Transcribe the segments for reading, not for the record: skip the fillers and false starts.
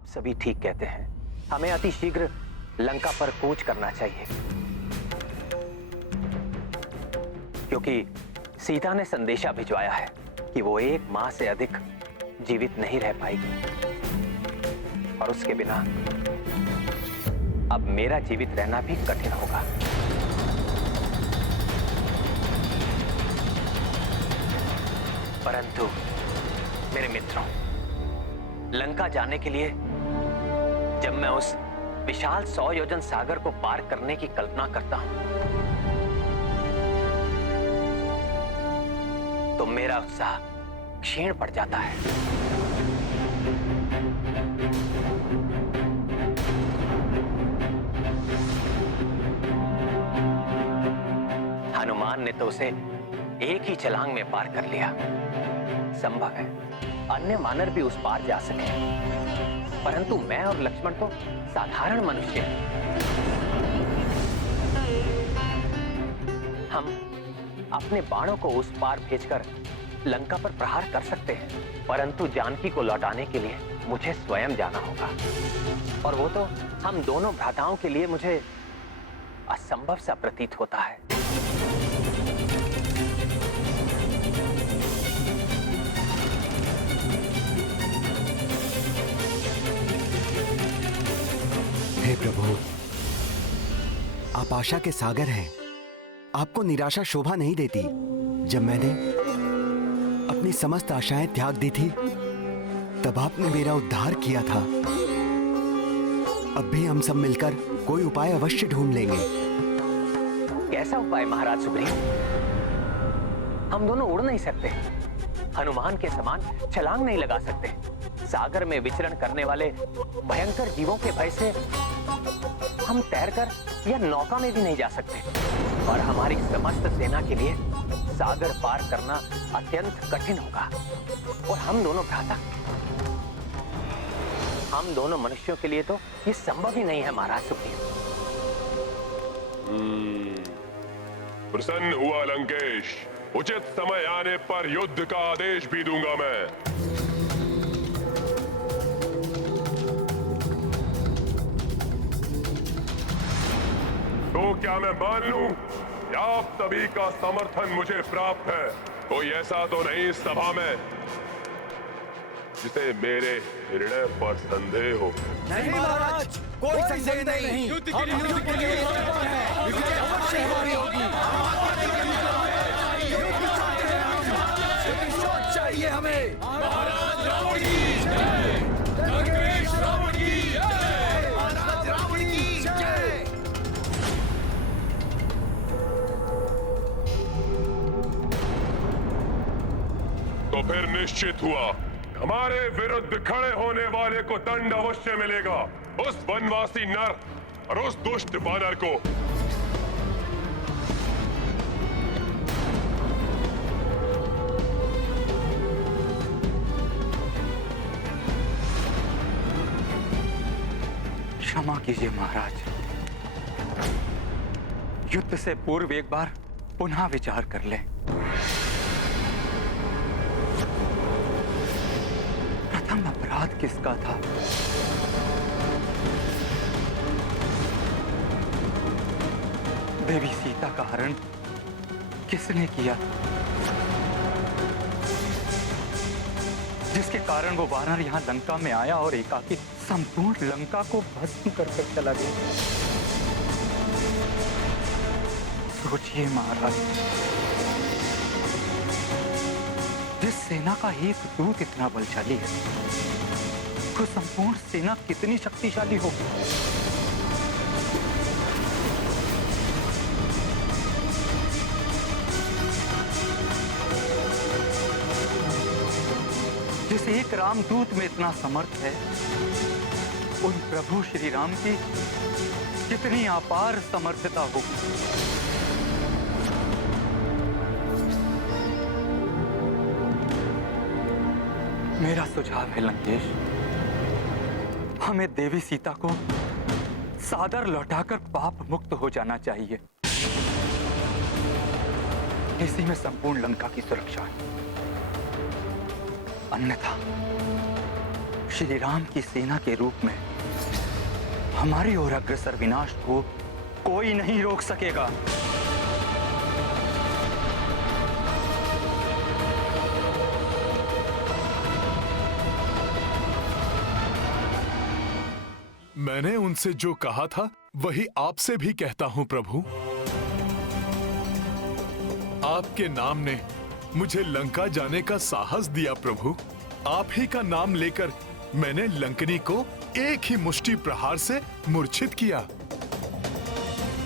आप सभी ठीक कहते हैं। हमें अति शीघ्र लंका पर कूच करना चाहिए, क्योंकि सीता ने संदेशा भिजवाया है कि वो 1 माह से अधिक जीवित नहीं रह पाएगी, और उसके बिना अब मेरा जीवित रहना भी कठिन होगा। परंतु मेरे मित्रों, लंका जाने के लिए जब मैं उस विशाल 100 योजन सागर को पार करने की कल्पना करता हूं, तो मेरा उत्साह क्षीण पड़ जाता है। हनुमान ने तो उसे एक ही छलांग में पार कर लिया। संभव है अन्य वानर भी उस पार जा सके, परंतु मैं और लक्ष्मण तो साधारण मनुष्य हैं। हम अपने बाणों को उस पार भेजकर लंका पर प्रहार कर सकते हैं, परंतु जानकी को लौटाने के लिए मुझे स्वयं जाना होगा, और वो तो हम दोनों भ्राताओं के लिए मुझे असंभव सा प्रतीत होता है। हे प्रभु, आप आशा के सागर हैं। आपको निराशा शोभा नहीं देती। जब मैंने अपनी समस्त आशाएं त्याग दी थी, तब आपने मेरा उद्धार किया था। अब भी हम सब मिलकर कोई उपाय अवश्य ढूंढ लेंगे। कैसा उपाय महाराज सुग्रीव? हम दोनों उड़ नहीं सकते, हनुमान के समान छलांग नहीं लगा सकते, सागर में विचरण करने वाले भयंकर जीवों के भय से हम तैरकर या नौका में भी नहीं जा सकते, और हमारी समस्त सेना के लिए सागर पार करना अत्यंत कठिन होगा। और हम दोनों भ्राता, हम दोनों मनुष्यों के लिए तो ये संभव ही नहीं है महाराज सुग्रीव। प्रसन्न हुआ लंकेश। उचित समय आने पर युद्ध का आदेश भी दूंगा मैं। तो क्या मैं मान लूं कि आप सभी का समर्थन मुझे प्राप्त है? कोई ऐसा तो नहीं इस सभा में जिसे मेरे निर्णय पर संदेह हो? नहीं महाराज, कोई संदेह नहीं। युद्ध के लिए तत्पर हैं। विजय अवश्य हमारी होगी। प्रतिशोध चाहिए हमें। महाराज रावण की जय। लंकेश रावण की जय। महाराज रावण की जय। तो फिर निश्चित हुआ, हमारे विरुद्ध खड़े होने वाले को दंड अवश्य मिलेगा। उस वनवासी नर और उस दुष्ट बानर को। क्षमा कीजिए महाराज, युद्ध से पूर्व एक बार पुनः विचार कर लें। प्रथम अपराध किसका था? देवी सीता का हरण किसने किया, जिसके कारण वो वानर यहां लंका में आया और एकाकी संपूर्ण लंका को भस्म कर चला गया? सोचिए महाराज, जिस सेना का एक दूत इतना बलशाली है, तो संपूर्ण सेना कितनी शक्तिशाली होगी। जिस एक रामदूत में इतना समर्थ है, उन प्रभु श्री राम की कितनी अपार समर्थता होगी। मेरा सुझाव है लंकेश, हमें देवी सीता को सादर लौटाकर पाप मुक्त हो जाना चाहिए। इसी में संपूर्ण लंका की सुरक्षा है। अन्यथा श्री राम की सेना के रूप में हमारी ओर अग्रसर विनाश को कोई नहीं रोक सकेगा। मैंने उनसे जो कहा था वही आपसे भी कहता हूं प्रभु। आपके नाम ने मुझे लंका जाने का साहस दिया प्रभु। आप ही का नाम लेकर मैंने लंकनी को एक ही मुष्टि प्रहार से मूर्छित किया।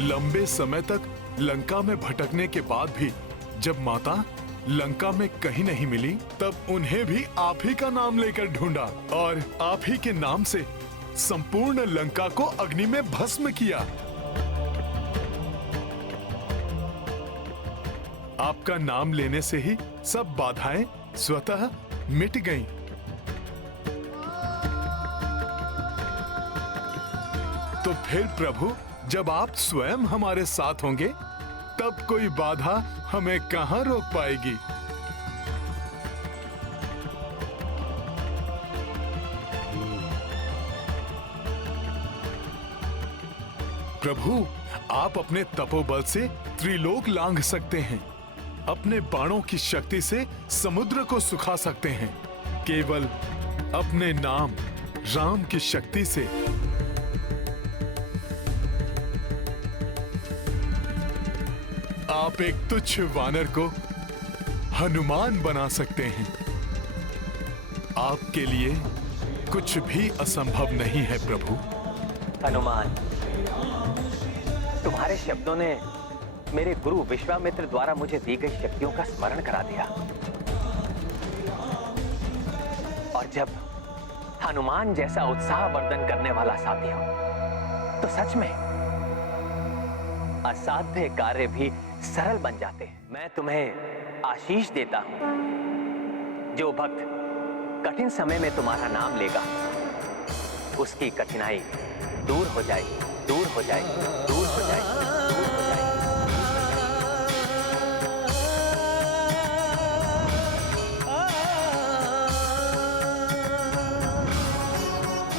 लंबे समय तक लंका में भटकने के बाद भी जब माता लंका में कहीं नहीं मिली, तब उन्हें भी आप ही का नाम लेकर ढूंढा और आप ही के नाम से संपूर्ण लंका को अग्नि में भस्म किया। आपका नाम लेने से ही सब बाधाएं स्वतः मिट गईं। तो फिर प्रभु, जब आप स्वयं हमारे साथ होंगे तब कोई बाधा हमें कहां रोक पाएगी। प्रभु, आप अपने तपोबल से त्रिलोक लांघ सकते हैं। अपने बाणों की शक्ति से समुद्र को सुखा सकते हैं। केवल अपने नाम राम की शक्ति से। आप एक तुच्छ वानर को हनुमान बना सकते हैं। आपके लिए कुछ भी असंभव नहीं है प्रभु। हनुमान, तुम्हारे शब्दों ने मेरे गुरु विश्वामित्र द्वारा मुझे दी गई शक्तियों का स्मरण करा दिया। और जब हनुमान जैसा उत्साहवर्धन करने वाला साथी हो तो सच में असाध्य कार्य भी सरल बन जाते हैं। मैं तुम्हें आशीष देता हूं। जो भक्त कठिन समय में तुम्हारा नाम लेगा उसकी कठिनाई दूर हो जाएगी, दूर हो जाएगी, दूर हो जाएगी, दूर हो जाएगी।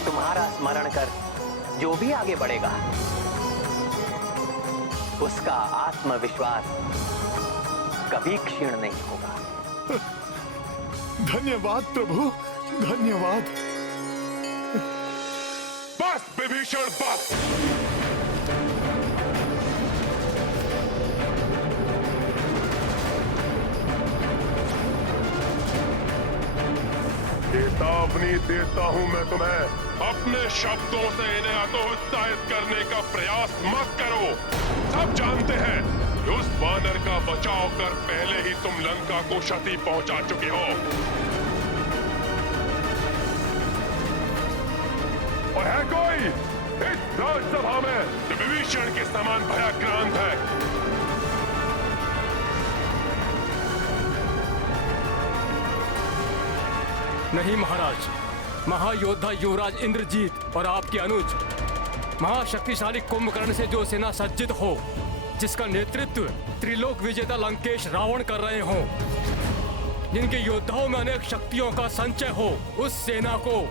तुम्हारा स्मरण कर जो भी आगे बढ़ेगा उसका आत्मविश्वास कभी क्षीण नहीं होगा। धन्यवाद प्रभु, धन्यवाद। बस विभीषण, बस। चेतावनी देता हूं मैं तुम्हें, अपने शब्दों से इन्हें हतोत्साहित करने का प्रयास मत करो। सब जानते हैं कि उस वानर का बचाव कर पहले ही तुम लंका को क्षति पहुंचा चुके हो। और है कोई इस राजसभा में जो विभीषण के समान भयाक्रांत है? नहीं महाराज। महायोद्धा युवराज इंद्रजीत और आपके अनुज महाशक्तिशाली कुंभकर्ण से जो सेना सज्जित हो, जिसका नेतृत्व त्रिलोक विजेता लंकेश रावण कर रहे हो, जिनके योद्धाओं में अनेक शक्तियों का संचय हो, उस सेना को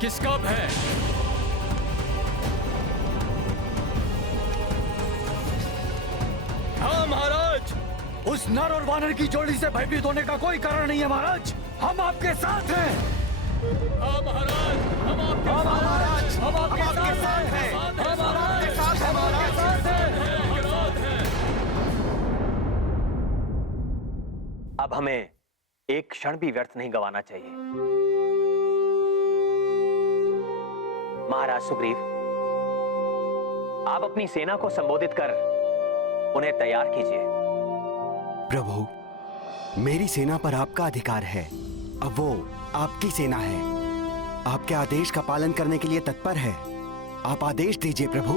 किसका भय? हाँ महाराज, उस नर और वानर की जोड़ी से भयभीत होने का कोई कारण नहीं है महाराज। हम आपके साथ हैं। हाँ महाराज, हम आपके महाराज, हम आपके साथ हैं। हम आपके साथ हैं महाराज। अब हमें एक क्षण भी व्यर्थ नहीं गंवाना चाहिए। महाराज सुग्रीव, आप अपनी सेना को संबोधित कर उन्हें तैयार कीजिए। प्रभु, मेरी सेना पर आपका अधिकार है। अब वो आपकी सेना है। आपके आदेश का पालन करने के लिए तत्पर है। आप आदेश दीजिए प्रभु।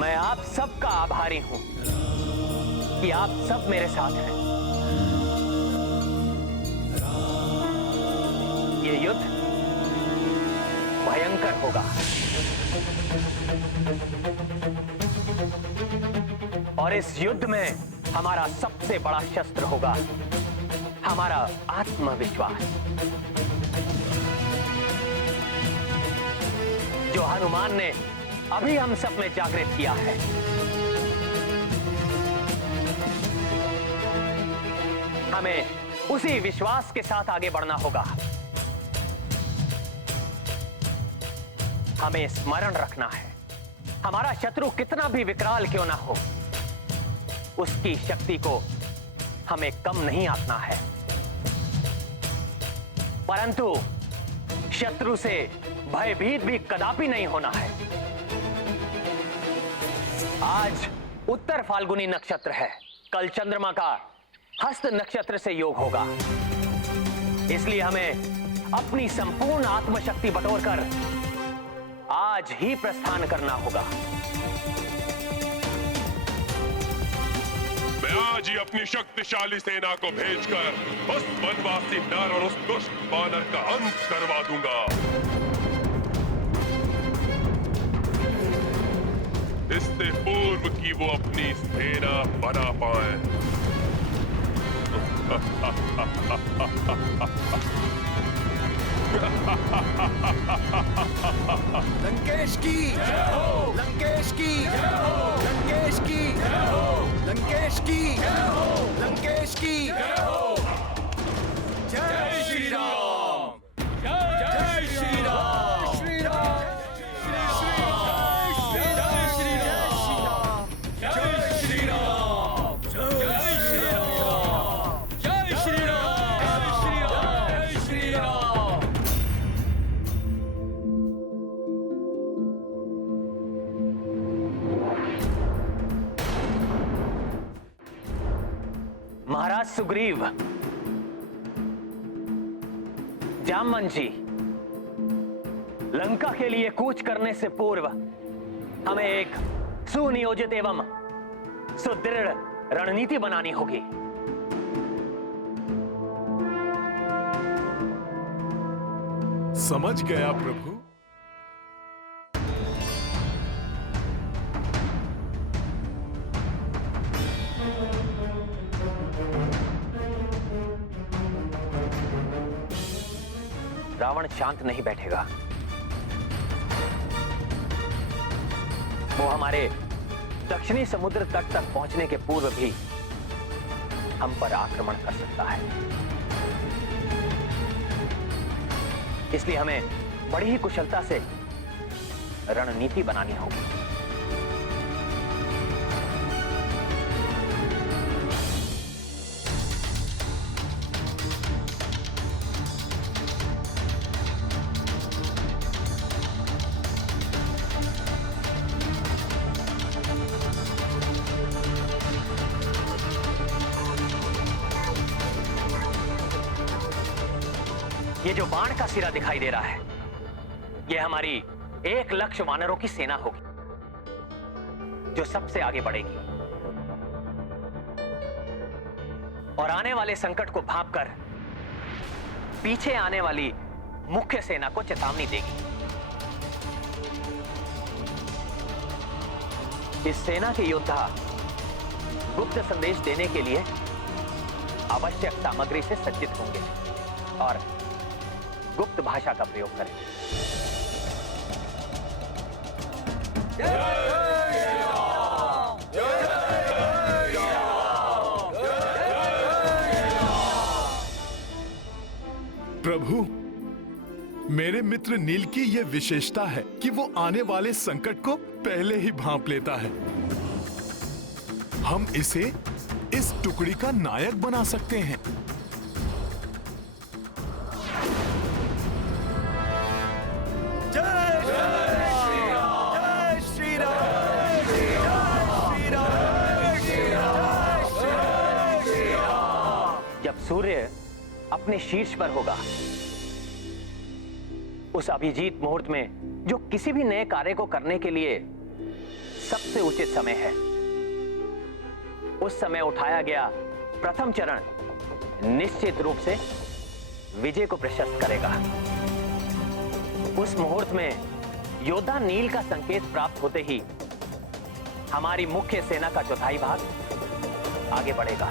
मैं आप सबका आभारी हूं कि आप सब मेरे साथ हैं। ये युद्ध भयंकर होगा और इस युद्ध में हमारा सबसे बड़ा शस्त्र होगा हमारा आत्मविश्वास, जो हनुमान ने अभी हम सब में जागृत किया है। हमें उसी विश्वास के साथ आगे बढ़ना होगा। हमें स्मरण रखना है, हमारा शत्रु कितना भी विकराल क्यों ना हो, उसकी शक्ति को हमें कम नहीं आंकना है, परंतु शत्रु से भयभीत भी कदापि नहीं होना है। आज उत्तर फाल्गुनी नक्षत्र है, कल चंद्रमा का हस्त नक्षत्र से योग होगा, इसलिए हमें अपनी संपूर्ण आत्मशक्ति बटोरकर आज ही प्रस्थान करना होगा। मैं आज ही अपनी शक्तिशाली सेना को भेजकर उस वनवासी नर और उस दुष्ट वानर का अंत करवा दूंगा। इससे पूर्व कि वो अपनी सेना बना पाए। लंकेश की जय हो, लंकेश की जय हो, लंकेश की जय हो, लंकेश की जय हो, लंकेश की जय हो। जय श्री राम, जय श्री राम, श्री राम, जय श्री राम, जय श्री राम, जय श्री राम, जय श्री राम, जय श्री राम, जय श्री राम। महाराज सुग्रीव, जामवन जी, लंका के लिए कूच करने से पूर्व हमें एक सुनियोजित एवं सुदृढ़ रणनीति बनानी होगी। समझ गया प्रभु। रावण शांत नहीं बैठेगा। वो हमारे दक्षिणी समुद्र तट तक पहुंचने के पूर्व भी हम पर आक्रमण कर सकता है, इसलिए हमें बड़ी ही कुशलता से रणनीति बनानी होगी। ये जो बाण का सिरा दिखाई दे रहा है, ये हमारी 1 लाख वानरों की सेना होगी, जो सबसे आगे बढ़ेगी और आने वाले संकट को भांपकर पीछे आने वाली मुख्य सेना को चेतावनी देगी। इस सेना के योद्धा गुप्त संदेश देने के लिए आवश्यक सामग्री से सज्जित होंगे और गुप्त भाषा का प्रयोग करें। प्रभु, मेरे मित्र नील की यह विशेषता है कि वो आने वाले संकट को पहले ही भांप लेता है। हम इसे इस टुकड़ी का नायक बना सकते हैं। सूर्य अपने शीर्ष पर होगा, उस अभिजीत मुहूर्त में जो किसी भी नए कार्य को करने के लिए सबसे उचित समय है, उस समय उठाया गया प्रथम चरण निश्चित रूप से विजय को प्रशस्त करेगा। उस मुहूर्त में योद्धा नील का संकेत प्राप्त होते ही हमारी मुख्य सेना का चौथाई भाग आगे बढ़ेगा।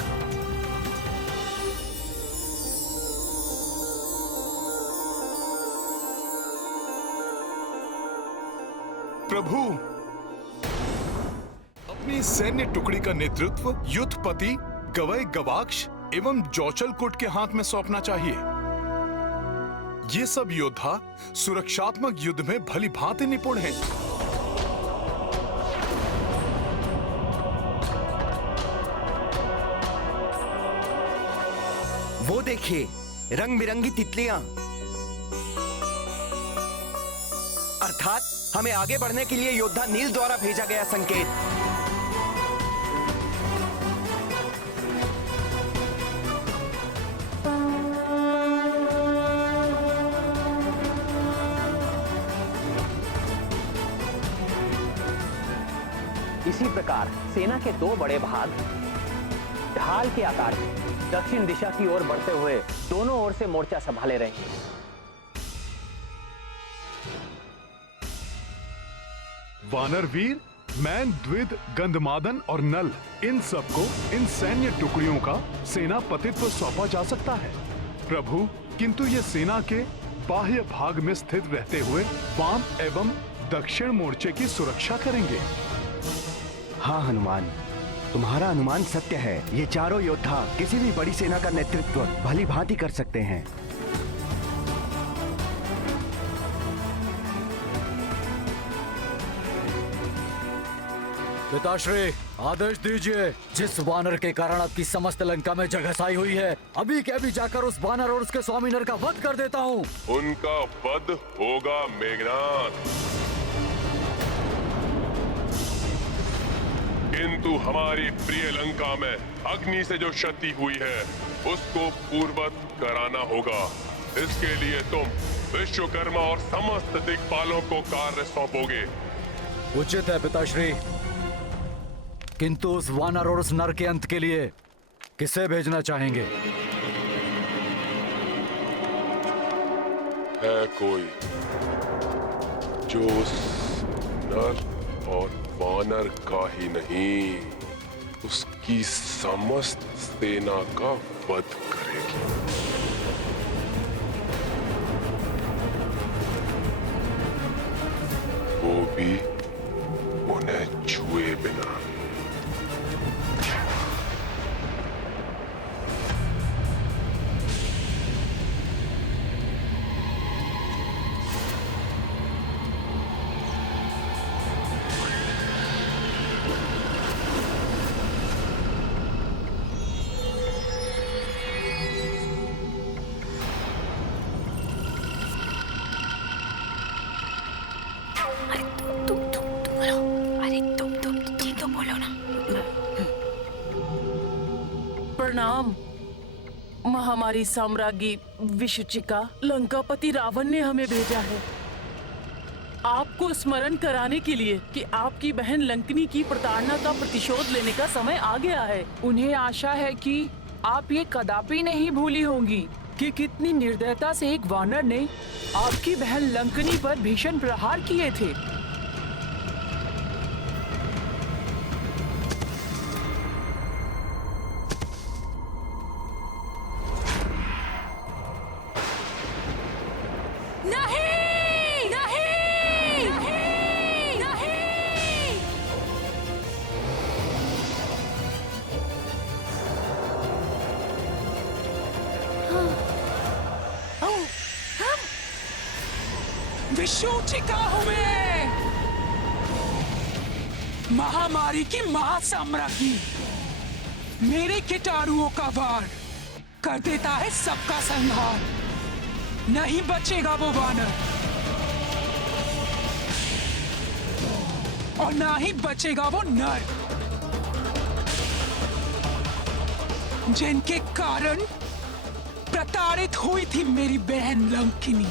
प्रभु, अपनी सैन्य टुकड़ी का नेतृत्व युद्धपति गवई गवाक्ष एवं जौचलकोट के हाथ में सौंपना चाहिए। ये सब योद्धा सुरक्षात्मक युद्ध में भली भांति निपुण हैं। वो देखिए, रंग बिरंगी तितलियां। अर्थात हमें आगे बढ़ने के लिए योद्धा नील द्वारा भेजा गया संकेत। इसी प्रकार सेना के दो बड़े भाग ढाल के आकार में दक्षिण दिशा की ओर बढ़ते हुए दोनों ओर से मोर्चा संभाले रहे हैं। वानर वीर, मैन, द्विद, गंधमादन और नल, इन सबको इन सैन्य टुकड़ियों का सेनापतित्व सौंपा जा सकता है प्रभु, किंतु ये सेना के बाह्य भाग में स्थित रहते हुए वाम एवं दक्षिण मोर्चे की सुरक्षा करेंगे। हाँ हनुमान, तुम्हारा अनुमान सत्य है। ये चारों योद्धा किसी भी बड़ी सेना का नेतृत्व भली भांति कर सकते हैं। पिताश्री, आदेश दीजिए। जिस वानर के कारण आपकी समस्त लंका में जगहसाई हुई है, अभी के अभी जाकर उस वानर और उसके स्वामी नर का वध कर देता हूँ। उनका वध होगा मेघनाथ, किंतु हमारी प्रिय लंका में अग्नि से जो क्षति हुई है उसको पूर्ववत कराना होगा। इसके लिए तुम विश्वकर्मा और समस्त दिक्पालों को कार्य सौंपोगे। उचित है पिताश्री, किंतु उस वानर और उस नर के अंत के लिए किसे भेजना चाहेंगे? है कोई जो उस नर और वानर का ही नहीं, उसकी समस्त सेना का वध करेगी। वो भी उन्हें छुए बिना। प्रणाम महामारी साम्राज्ञी विशुचिका, लंकापति रावण ने हमें भेजा है आपको स्मरण कराने के लिए कि आपकी बहन लंकनी की प्रताड़ना का प्रतिशोध लेने का समय आ गया है। उन्हें आशा है कि आप ये कदापि नहीं भूली होंगी कि कितनी निर्दयता से एक वानर ने आपकी बहन लंकनी पर भीषण प्रहार किए थे। विशुचिका हूं मैं, महामारी की महासाम्राज्ञी। मेरे कीटाणुओं का वार कर देता है सबका संहार। नहीं बचेगा वो वानर और ना ही बचेगा वो नर जिनके कारण प्रताड़ित हुई थी मेरी बहन लंकिनी।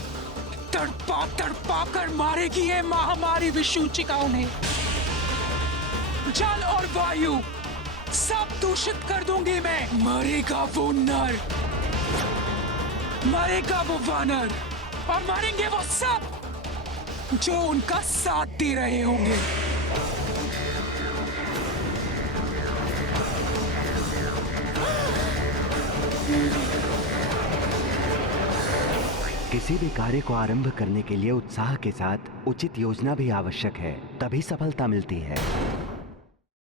तड़पा तड़पा कर मारेगी ये महामारी विशुचिका उन्हें। जल और वायु सब दूषित कर दूंगी मैं। मरेगा वो नर, मरेगा वो वानर और मरेंगे वो सब जो उनका साथ दे रहे होंगे। किसी भी कार्य को आरंभ करने के लिए उत्साह के साथ उचित योजना भी आवश्यक है, तभी सफलता मिलती है।